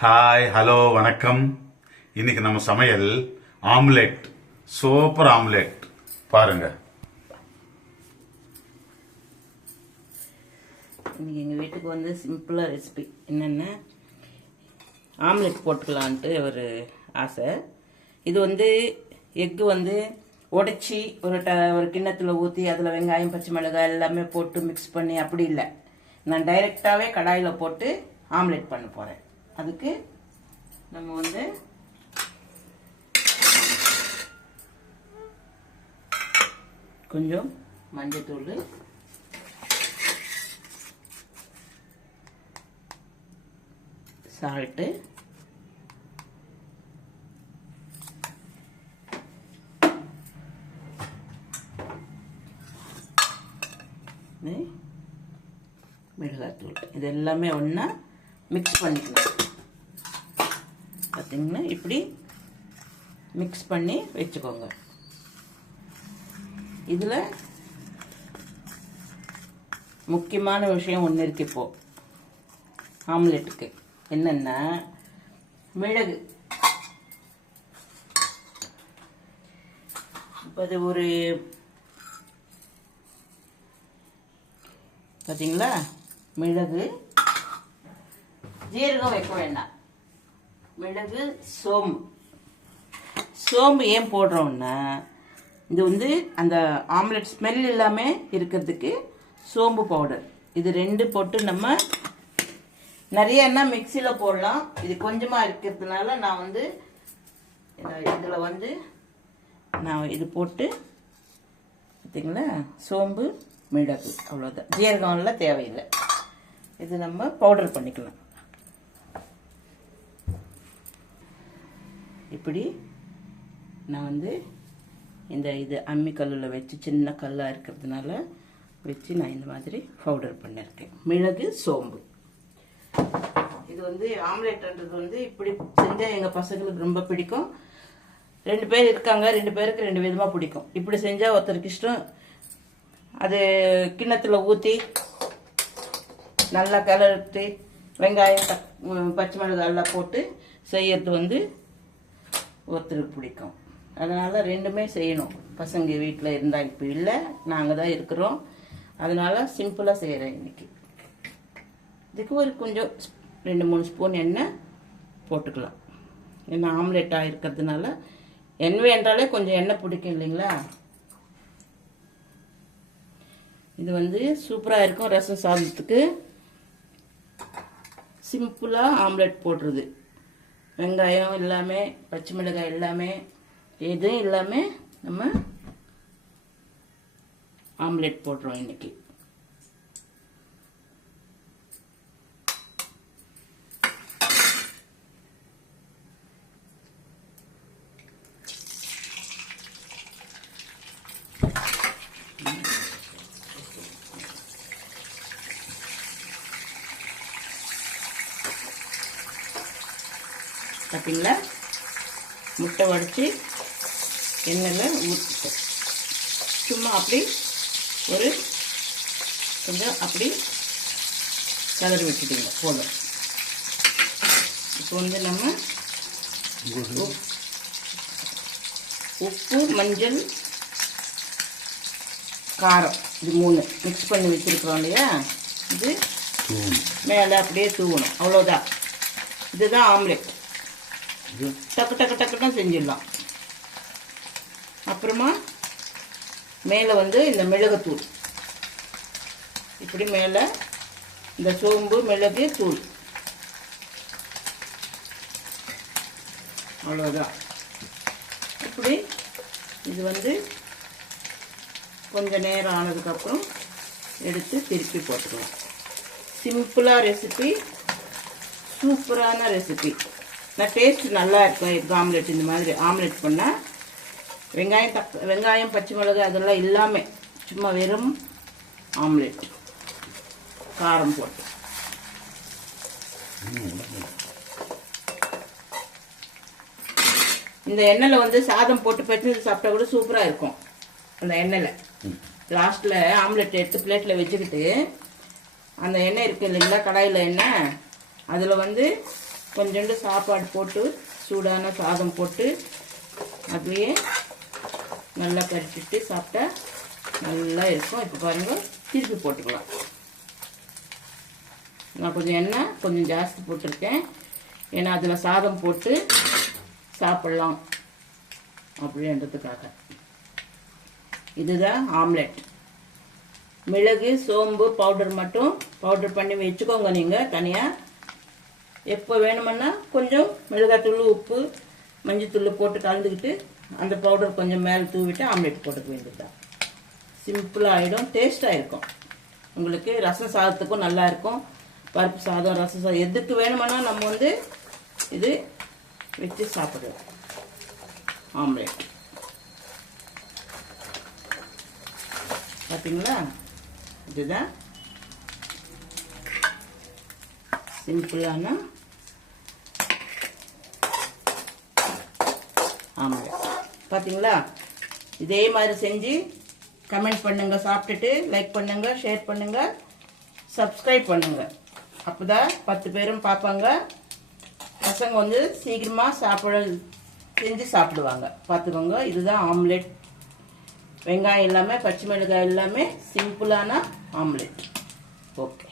Hi hello வணக்கம். இன்னைக்கு நம்ம சமையல் ஆம்லெட் சூப்பர் ஆம்லெட். பாருங்க. இன்னைக்கு எங்கள் வீட்டுக்கு வந்து சிம்பிளாக ரெசிபி என்னென்ன? ஆம்லெட் போட்டுக்கலான்ட்டு ஒரு ஆசை. இது வந்து எக்கு வந்து உடைச்சி ஒரு ட ஒரு கிண்ணத்தில் ஊற்றி அதில் வெங்காயம் பச்சை மிளகாய் எல்லாமே போட்டு மிக்ஸ் பண்ணி அப்படி இல்லை. நான் டைரெக்டாகவே கடாயில் போட்டு ஆம்லெட் பண்ண போகிறேன் அதுக்கு நம்ம வந்து கொஞ்சம் மஞ்சத்தூள் சால்ட்டு மிளகாத்தூள். இது எல்லாமே ஒன்றா மிக்ஸ் பண்ணிக்கணும். பார்த்தீங்கன்னா இப்படி மிக்ஸ் பண்ணி வச்சுக்கோங்க. இதில் முக்கியமான விஷயம் ஒன்று இருக்கு இப்போது ஆம்லெட்டுக்கு. என்னென்னா மிளகு. இப்போ அது ஒரு பார்த்தீங்களா மிளகு. ஜீரகம் வைக்க வேண்டாம். மிளகு சோம்பு. சோம்பு ஏன் போடுறோம்னா இது வந்து அந்த ஆம்லெட் ஸ்மெல் இல்லாமல் இருக்கிறதுக்கு சோம்பு பவுடர். இது ரெண்டு போட்டு நம்ம நிறையன்னா மிக்சியில் போடலாம். இது கொஞ்சமாக இருக்கிறதுனால நான் வந்து இதில் வந்து நான் இது போட்டு பார்த்தீங்களா? சோம்பு மிளகு அவ்வளோதான் ஜீரகம்லாம் தேவையில்லை. இது நம்ம பவுடர் பண்ணிக்கலாம். இப்படி நான் வந்து இந்த இது அம்மி கல்லில் வச்சு சின்ன கல்லாக இருக்கிறதுனால வச்சு நான் இந்த மாதிரி பவுடர் பண்ணியிருக்கேன். மிளகு சோம்பு. இது வந்து ஆம்லேட்ன்றது வந்து இப்படி செஞ்சால் எங்கள் பசங்களுக்கு ரொம்ப பிடிக்கும். ரெண்டு பேர் இருக்காங்க ரெண்டு பேருக்கு ரெண்டு விதமாக பிடிக்கும். இப்படி செஞ்சால் ஒருத்தருக்கு இஷ்டம். அது கிண்ணத்தில் ஊற்றி நல்லா கிளறிட்டு வெங்காயம் பச்சை மிளகாய் எல்லாம் போட்டு செய்யறது வந்து ஒருத்தருக்கு பிடிக்கும். அதனால் ரெண்டுமே செய்யணும். பசங்க வீட்டில் இருந்தால் இப்போ இல்லை நாங்கள் தான் இருக்கிறோம். அதனால் சிம்பிளாக செய்கிறேன் இன்றைக்கி இதுக்கு ஒரு கொஞ்சம் ரெண்டு மூணு ஸ்பூன் எண்ணெய் போட்டுக்கலாம். ஏன்னா ஆம்லெட்டாக இருக்கிறதுனால எண்ணெய் என்றாலே கொஞ்சம் எண்ணெய் பிடிக்கும் இல்லைங்களா? இது வந்து சூப்பராக இருக்கும் ரசம் சாதத்துக்கு. சிம்பிளாக ஆம்லெட் போடுறது. வெங்காயம் எல்லாமே பச்சை மிளகாய் எல்லாமே எதுவும் இல்லாமல் நம்ம ஆம்லெட் போடுறோம் இன்றைக்கி பார்த்தீங்களா முட்டை உடச்சி எண்ணெயில் ஊற்றிட்டேன் சும்மா அப்படி ஒரு கொஞ்சம் அப்படி கலரி வச்சுட்டீங்க போதும். இப்போ வந்து நம்ம உப்- உப்பு மஞ்சள் காரம் இது மூணு மிக்ஸ் பண்ணி வச்சுருக்குறோம் இல்லையா? இது மேலே அப்படியே தூவணும். அவ்வளோதான் இதுதான் ஆம்லெட் டக்கு டக்கு டக்குன்னு செஞ்சிடலாம். அப்புறமா மேலே வந்து இந்த மிளகுத்தூள். இப்படி மேலே இந்த சோம்பு மிளகு தூள். அவ்வளோதான் இப்படி இது வந்து கொஞ்சம் நேரம் ஆனதுக்கப்புறம் எடுத்து திருப்பி போட்டுக்கலாம். சிம்பிளாக ரெசிபி சூப்பரான ரெசிபி நான் டேஸ்ட் நல்லா இருக்கும் எக் ஆம்லெட் இந்த மாதிரி ஆம்லெட் பண்ணால் வெங்காயம் தக் வெங்காயம் பச்சை மிளகு அதெல்லாம் இல்லாமல் சும்மா வெறும் ஆம்லெட் காரம் போட்டு. இந்த எண்ணெயில் வந்து சாதம் போட்டு பச்சை சாப்பிட்டா கூட சூப்பராக இருக்கும். அந்த எண்ணெயில். லாஸ்ட்டில் ஆம்லெட் எடுத்து பிளேட்டில் வச்சுக்கிட்டு அந்த எண்ணெய் இருக்குது இல்லைங்களா கடாயில் எண்ணெய் அதில் வந்து கொஞ்சோண்டு சாப்பாடு போட்டு சூடான சாதம் போட்டு அப்படியே நல்லா கடிச்சிட்டு சாப்பிட்டா நல்லா இருக்கும். இப்போ பாருங்கள் திருப்பி போட்டுக்கலாம். நான் கொஞ்சம் எண்ணெய் கொஞ்சம் ஜாஸ்தி போட்டிருக்கேன். ஏன்னா அதில் சாதம் போட்டு சாப்பிடலாம் அப்படின்றதுக்காக. இதுதான் ஆம்லெட். மிளகு சோம்பு பவுடர் மட்டும் பவுடர் பண்ணி வச்சுக்கோங்க நீங்கள் தனியாக எப்போ வேணுமென்னா கொஞ்சம் மிளகாத்தூள் உப்பு மஞ்சத்தூள் போட்டு கலந்துக்கிட்டு அந்த பவுடர் கொஞ்சம் மேலே தூவிட்டு ஆம்லேட் போட்டுக்க வேண்டியதுதான். சிம்பிளாக ஆகிடும் டேஸ்ட்டாக இருக்கும். உங்களுக்கு ரசம் சாதத்துக்கும் நல்லா இருக்கும். பருப்பு சாதம் ரசம் சாதம் எதுக்கு வேணுமன்னா நம்ம வந்து இது வச்சு சாப்பிடுவோம் ஆம்லேட் பார்த்தீங்களா இதுதான். சிம்பிளான ஆமாங்க பார்த்தீங்களா இதே மாதிரி செஞ்சு கமெண்ட் பண்ணுங்க சாப்பிட்டுட்டு லைக் பண்ணுங்க ஷேர் பண்ணுங்க சப்ஸ்கிரைப் பண்ணுங்க. அப்போதான் பத்து பேரும் பார்ப்பாங்க. பசங்க வந்து சீக்கிரமாக சாப்பிட செஞ்சு சாப்பிடுவாங்க. பார்த்துக்கோங்க இதுதான் ஆம்லெட் வெங்காயம் இல்லாமல் பச்சை மிளகாய் எல்லாமே சிம்பிளான ஆம்லெட் ஓகே